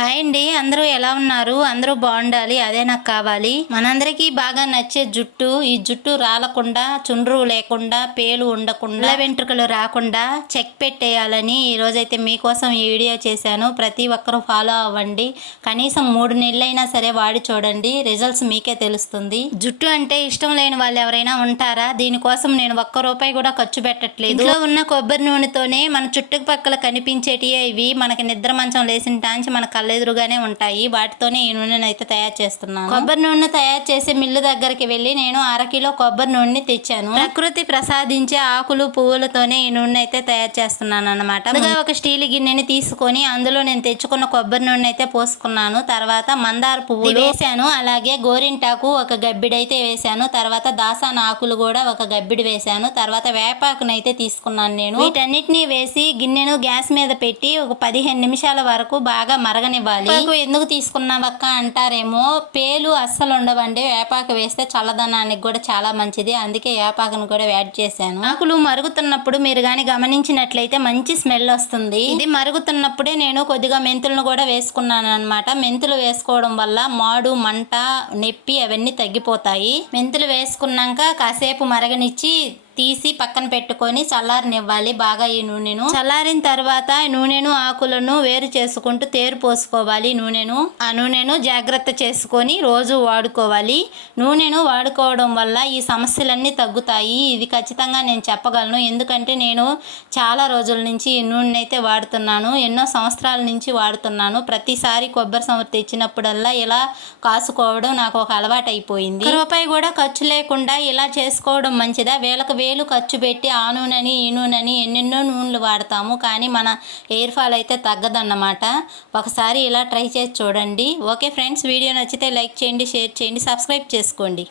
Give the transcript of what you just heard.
Hi అండి, అందరూ ఎలా ఉన్నారు? అందరూ బాగుండాలి, అదే నాకు కావాలి. మనందరికీ బాగా నచ్చే జుట్టు. ఈ జుట్టు రాలకుండా, చుండ్రు లేకుండా, పేలు ఉండకుండా, వెంట్రుకలు రాకుండా చెక్ పెట్టేయాలని ఈరోజైతే మీకోసం ఈ వీడియో చేశాను. ప్రతి ఒక్కరూ ఫాలో అవ్వండి. కనీసం 3 నెలలైనా సరే వాడి చూడండి, రిజల్ట్స్ మీకే తెలుస్తుంది. జుట్టు అంటే ఇష్టం లేని వాళ్ళు ఎవరైనా ఉంటారా? దీనికోసం నేను ఒక్క రూపాయి కూడా ఖర్చు పెట్టట్లేదు. ఇంట్లో ఉన్న కొబ్బరి నూనెతోనే మన చుట్టుపక్కల కనిపించేటివే ఇవి. మనకి నిద్ర మంచం లేసిన టాంచి మన కళ్ళెదురుగానే ఉంటాయి. వాటితోనే ఈ నూనెను అయితే తయారు చేస్తున్నాను. కొబ్బరి నూనె తయారు చేసే మిల్లు దగ్గరికి వెళ్ళి నేను 1/2 కిలో కొబ్బరి నూనెని తెచ్చాను. ప్రకృతి ప్రసాదించే ఆకులు పువ్వులతోనే ఈ నూనె అయితే తయారు చేస్తున్నాను అనమాట. ముందుగా ఒక స్టీల్ గిన్నెని తీసుకొని అందులో నేను తెచ్చుకున్న కొబ్బరి నూనె అయితే పోసుకున్నాను. తర్వాత మందార పువ్వులు వేసాను, అలాగే గోరింటాకు ఒక గబ్బిడైతే వేసాను. తర్వాత దాసాన ఆకులు కూడా ఒక గబ్బిడి వేసాను. తర్వాత వేపాకునైతే తీసుకున్నాను నేను. వీటన్నిటిని వేసి గిన్నెను గ్యాస్ మీద పెట్టి ఒక 15 నిమిషాల వరకు బాగా మరగనివ్వాలి. ఎందుకు తీసుకున్నావక్క అంటారేమో, పేలు అస్సలు ఉండవండి. వేపాకు వేస్తే చల్లదనానికి కూడా చాలా మంచిది, అందుకే వేపాకును కూడా యాడ్ చేశాను. ఆకులు మరుగుతున్నప్పుడు మీరు కానీ గమనించినట్లయితే మంచి స్మెల్ వస్తుంది. ఇది మరుగుతున్నప్పుడే నేను కొద్దిగా మెంతులను కూడా వేసుకున్నాను అనమాట. మెంతులు వేసుకోవడం వల్ల మాడు, మంట, నొప్పి అవన్నీ తగ్గిపోతాయి. మెంతులు వేసుకున్నాక కాసేపు మరగనిచ్చి తీసి పక్కన పెట్టుకొని చల్లారనివ్వాలి బాగా. ఈ నూనెను చల్లారిన తర్వాత నూనెను ఆకులను వేరు చేసుకుంటూ తేరు పోసుకోవాలి. ఆ నూనెను జాగ్రత్త చేసుకొని రోజు వాడుకోవాలి. నూనెను వాడుకోవడం వల్ల ఈ సమస్యలన్నీ తగ్గుతాయి. ఇది ఖచ్చితంగా నేను చెప్పగలను, ఎందుకంటే నేను చాలా రోజుల నుంచి ఈ నూనె అయితే వాడుతున్నాను. ఎన్నో సంవత్సరాల నుంచి వాడుతున్నాను. ప్రతిసారి కొబ్బరి సంవత్సరం తెచ్చినప్పుడల్లా ఇలా కాసుకోవడం నాకు ఒక అలవాటు అయిపోయింది. రూపాయి కూడా ఖర్చు లేకుండా ఇలా చేసుకోవడం మంచిదా? వేలు ఖర్చు పెట్టి ఆ నూనెని ఈ నూనెని ఎన్నెన్నో నూనెలు వాడతాము, కానీ మన హెయిర్ ఫాల్ అయితే తగ్గదన్నమాట. ఒకసారి ఇలా ట్రై చేసి చూడండి. ఓకే ఫ్రెండ్స్, వీడియో నచ్చితే లైక్ చేయండి, షేర్ చేయండి, సబ్స్క్రైబ్ చేసుకోండి.